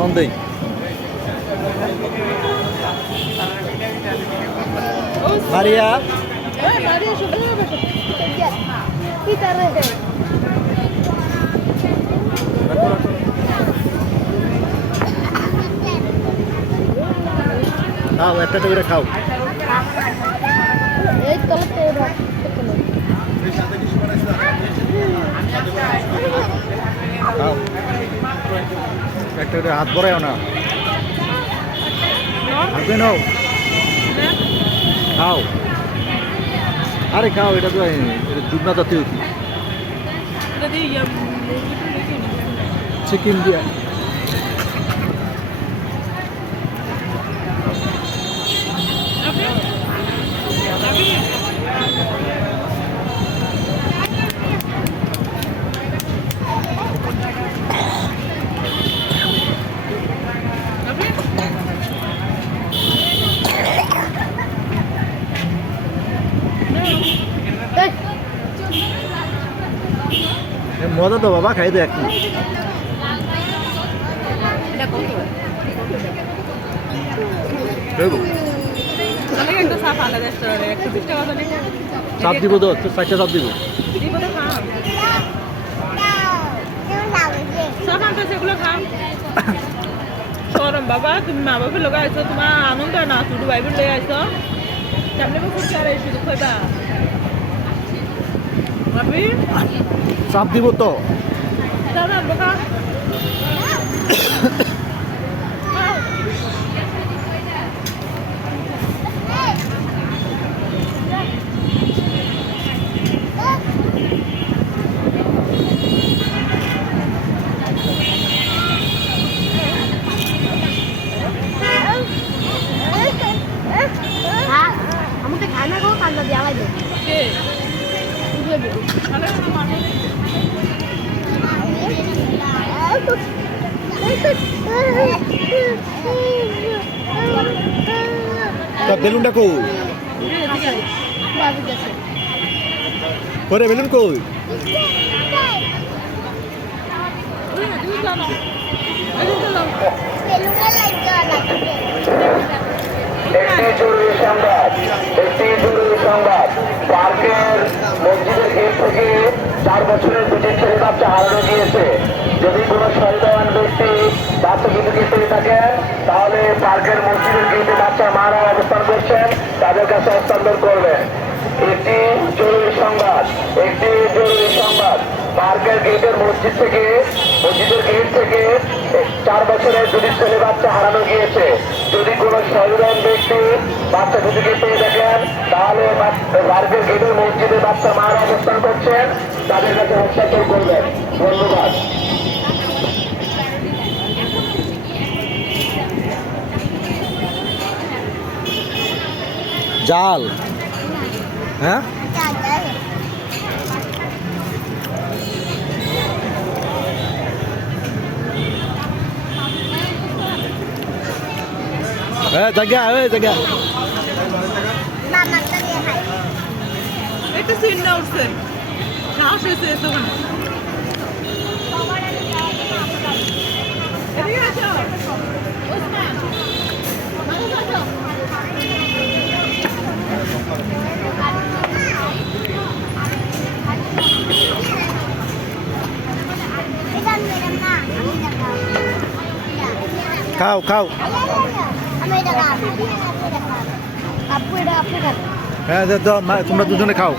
অন্ধই মারিয়া Maria sudah berapa? Kita reda. খাও একটা করে খাও এই তলে তেরা খাও একটা করে হাত ভরাও না হাতে নাও খাও আরে খাও এটা তো দুধনা জাতীয় কি চিকেন দিয়া মজা তো বাবা খাই দে একটু চাপ দিব তো 4টা চাপ দিব সরম বাবা তুমি মা বাবা লোক আইছো তোমার আনন্দ না শুধু বাইবেল লয়ে আইছো সামনে বছর চার শুধু খাইবা বাবি চাপ দিব তো দাদা বাবা আমাকে খানা গো কান্না দেওয়া লাগে কে তা বেলুনটা কই পরে বেলুন কই জরুরি সংবাদ পার্কের মসজিদের গেট থেকে 4 বছরের দুটি ছেলে বাচ্চা হারানো গিয়েছে। যদি কোনো সন্তান ব্যক্তি বাচ্চা দুটিকে পেয়ে থাকেন তাহলে পার্কের মসজিদের গেটে বাচ্চা মারা অবস্থান করছেন তাদের কাছে হস্তান্তর করবেন। একটি জরুরি সংবাদ পার্কের গেটের মসজিদের গেট থেকে 4 বছরের দুটি ছেলে বাচ্চা হারানো গিয়েছে। যদি কোনো সচেতন ব্যক্তি বাচ্চা দুটিকে পেয়ে থাকেন তাহলে পার্কের গেটের মসজিদে বাচ্চা মারা অবস্থান করছেন তাদের কাছে হস্তান্তর করবেন। ধন্যবাদ। জাল হ্যাঁ জায়গা জায়গা একটা সিন না উঠছে শ্বাস হয়েছে তখন এদিকে আসো ওসমান খাও খাও হ্যাঁ তোমরা দুজনে খাও